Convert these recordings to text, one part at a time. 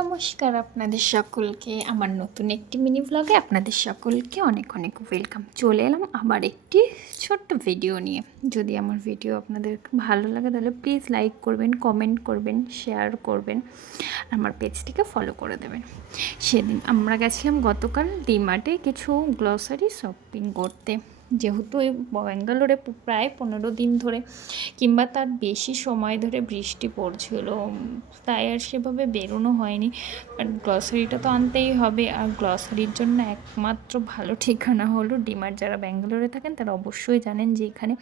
নমস্কার আপনাদের সকলকে আমার নতুন একটি মিনি ব্লগে আপনাদের সকলকে অনেক অনেক ওয়েলকাম। চলে এলাম আবার একটি ছোট্ট ভিডিও নিয়ে। যদি আমার ভিডিও আপনাদের ভালো লাগে তাহলে প্লিজ লাইক করবেন, কমেন্ট করবেন, শেয়ার করবেন, আমার পেজটিকে ফলো করে দেবেন। সেদিন আমরা গেছিলাম গতকাল ডিমার্টে কিছু গ্রসারি শপিং করতে। যেহেতু এই ব্যাঙ্গালোরে প্রায় 15 দিন ধরে কিংবা তার বেশি সময় ধরে বৃষ্টি পড়ছিল, তাই আর সেভাবে বেরোনো হয়নি। বাট গ্রসারিটা তো আনতেই হবে, আর গ্রসারির জন্য একমাত্র ভালো ঠিকানা হলো ডিমার্ট। যারা ব্যাঙ্গালোরে থাকেন তারা অবশ্যই জানেন যে এখানে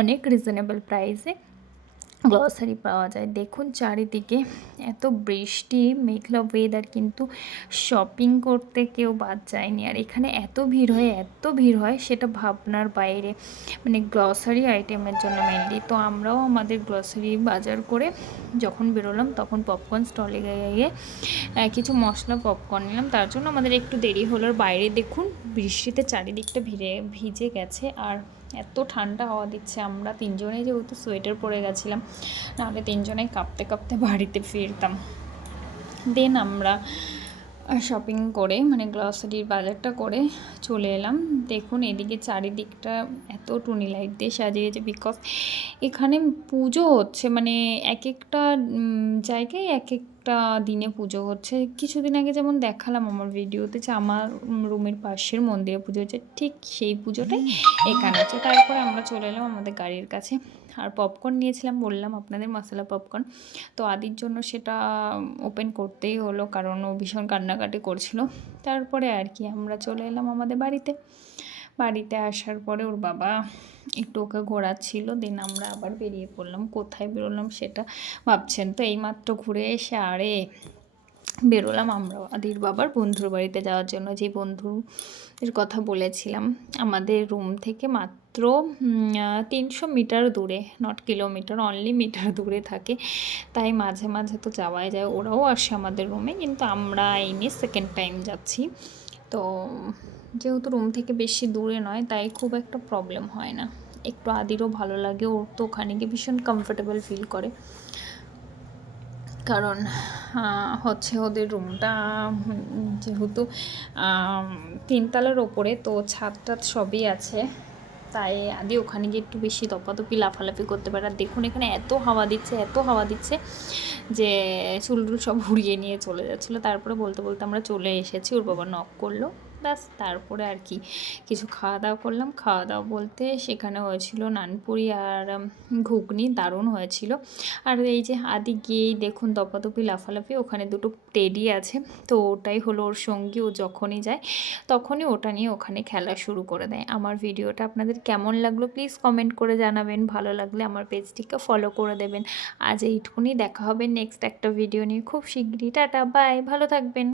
অনেক রিজনেবল প্রাইসে গ্রসারি পাওয়া যায়। দেখুন চারিদিকে এত বৃষ্টি, মেঘলা ওয়েদার, কিন্তু শপিং করতে কেউ বাদ যায়নি। আর এখানে এত ভিড় হয় সেটা ভাবনার বাইরে, মানে গ্রসারি আইটেমের জন্য মেনলি। তো আমরাও আমাদের গ্রসারি বাজার করে যখন বেরোলাম তখন পপকর্ন স্টলে গিয়ে কিছু মশলা পপকর্ন নিলাম। তার জন্য আমাদের একটু দেরি হলো। আর বাইরে দেখুন বৃষ্টিতে চারিদিকটা ভিজে গেছে, আর এত ঠান্ডা হাওয়া দিচ্ছে। আমরা তিনজনেই যেহেতু সোয়েটার পরে গেছিলাম, নাহলে তিনজনেই কাঁপতে কাঁপতে বাড়িতে ফিরতাম। দেন আমরা শপিং করে, মানে গ্রসারির বাজারটা করে চলে এলাম। দেখুন এদিকে চারিদিকটা এত টুনি লাইট দিয়ে সাজিয়েছে, বিকজ এখানে পুজো হচ্ছে। মানে এক একটা জায়গায় এক একটা দিনে পুজো হচ্ছে। কিছুদিন আগে যেমন দেখালাম আমার ভিডিওতে যে আমার রুমের পাশের মন্দিরে পুজো হচ্ছে, ঠিক সেই পুজোটাই এখানে হচ্ছে। তারপরে আমরা চলে এলাম আমাদের গাড়ির কাছে। আর পপকর্ন নিয়েছিলাম, বললাম আপনাদের, মশলা পপকর্ন। তো আদির জন্য সেটা ওপেন করতেই হলো, কারণ ও ভীষণ কান্নাকাটি করছিল। তারপরে আর কি আমরা চলে এলাম আমাদের বাড়িতে আসার পরে ওর বাবা একটু ওকে ঘোরাচ্ছিল। দেন আমরা আবার বেরিয়ে পড়লাম। কোথায় বেরোলাম সেটা ভাবছেন তো, এইমাত্র ঘুরে এসে বেরোলাম আমরা আদির বাবার বন্ধুর বাড়িতে যাওয়ার জন্য। যে বন্ধুর কথা বলেছিলাম, আমাদের রুম থেকে মাত্র 300 মিটার দূরে, নট কিলোমিটার, অনলি মিটার দূরে থাকে। তাই মাঝে মাঝে তো যাওয়াই যায়, ওরাও আসে আমাদের রুমে, কিন্তু আমরা এই নিয়ে সেকেন্ড টাইম যাচ্ছি। তো যেহেতু রুম থেকে বেশি দূরে নয়, তাই খুব একটা প্রবলেম হয় না। একটু আদিরও ভালো লাগে, ওর তো ওখানে গিয়ে ভীষণ কমফোর্টেবল ফিল করে। কারণ হচ্ছে ওদের রুমটা যেহেতু 3তলার ওপরে, তো ছাদ টাদ সবই আছে, তাই আদি ওখানে গিয়ে একটু বেশি দপাদপি লাফালাফি করতে পারে। আর দেখুন এখানে এত হাওয়া দিচ্ছে যে চুলটুল সব উড়িয়ে নিয়ে চলে যাচ্ছিলো। তারপরে বলতে বলতে আমরা চলে এসেছি। ওর বাবা নক করলো, ব্যাস। তারপরে আর কি কিছু খাওয়া দাওয়া করলাম। খাওয়া দাওয়া বলতে সেখানে হয়েছিল নানপুরি আর ঘুগনি, দারুণ হয়েছিল। আর এই যে আদি গিয়েই দেখুন দপাদপি লাফালাফি, ওখানে দুটো টেডি আছে, তো ওটাই হলো ওর সঙ্গী। ও যখনই যায় তখনই ওটা নিয়ে ওখানে খেলা শুরু করে দেয়। আমার ভিডিওটা আপনাদের কেমন লাগলো প্লিজ কমেন্ট করে জানাবেন। ভালো লাগলে আমার পেজটিকে ফলো করে দেবেন। আজ এইটুকুনি, দেখা হবে নেক্সট একটা ভিডিও নিয়ে খুব শিগগিরই। টাটা, বাই, ভালো থাকবেন।